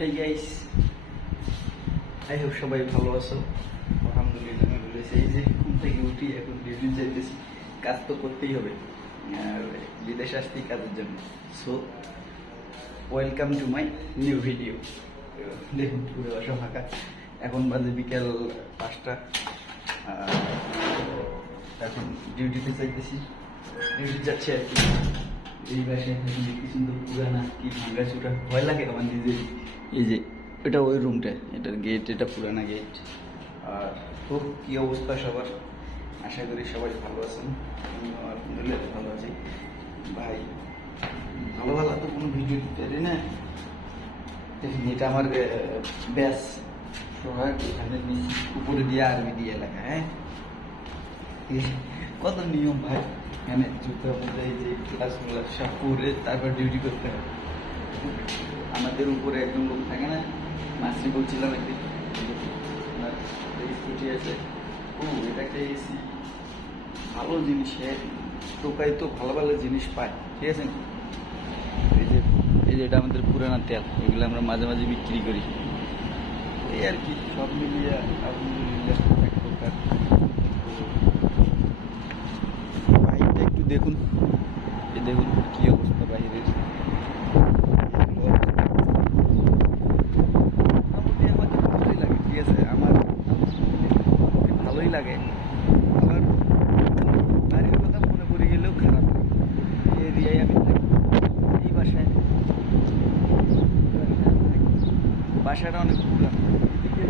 Hey guys, I hope সবাই ভালো আছো। আলহামদুলিল্লাহ আমি ভালো আছি। এই যে ঘুম থেকে উঠি, এখন ডিউটি যাইতেছি। কাজ তো করতেই হবে, আর বিদেশে আসতেই কাজের জন্য। So welcome to my new video. দেখুন পুরো বাসা ফাঁকা। এখন বাজে বিকেল 5টা। এখন ডিউটিতে যাইতেছি, ডিউটি যাচ্ছে আর কি। এই বাসায় কি সুন্দর পুরানা, কি ভাঙ্গা চুটা, ভয় লাগে আমার নিজের। এই যে এটা ওই রুমটা, এটার গেট, এটা পুরানা গেট। আর খুব কী অবস্থা সবার, আশা করি সবাই ভালো আছেন। আমিও আলহামদুলিল্লাহ ভালো আছি। ভাই ভালো ভালো তো কোনো ভিডিও দিতে পারি না। দেখুন এটা আমার ব্যাস সোহাগ, এখানে উপরে দিয়ে আরবি দিয়ে লেখা। হ্যাঁ, কত নিয়ম ভাই। এখানে জুতো অনুযায়ী যে ক্লাসগুলো সব করে তারপর ডিউটি করতে হবে। আমাদের উপরে একজন লোক থাকে না, মাসি বলছিলাম একদিন, স্কুটি আছে। ও এটা একটা এসি, ভালো জিনিস। টোকাই তো ভালো ভালো জিনিস পায়, ঠিক আছে। এই যে এটা আমাদের পুরানা তেল, এগুলো আমরা মাঝে মাঝে বিক্রি করি। এই আর কি, সব মিলিয়ে আলহামদুলিল্লাহ এক প্রকার। বাইকটা একটু দেখুন, এই দেখুন কি অবস্থা বাইরের। মোটামুটি আমাকে ভালোই লাগে, ঠিক আছে। আমার ভালোই লাগে। আবার বাড়ির কথা মনে পড়ে গেলেও খারাপ লাগে। এই এরিয়ায় আমি থাকি, এই বাসায় বাসাটা অনেক পুরানো। এদিকে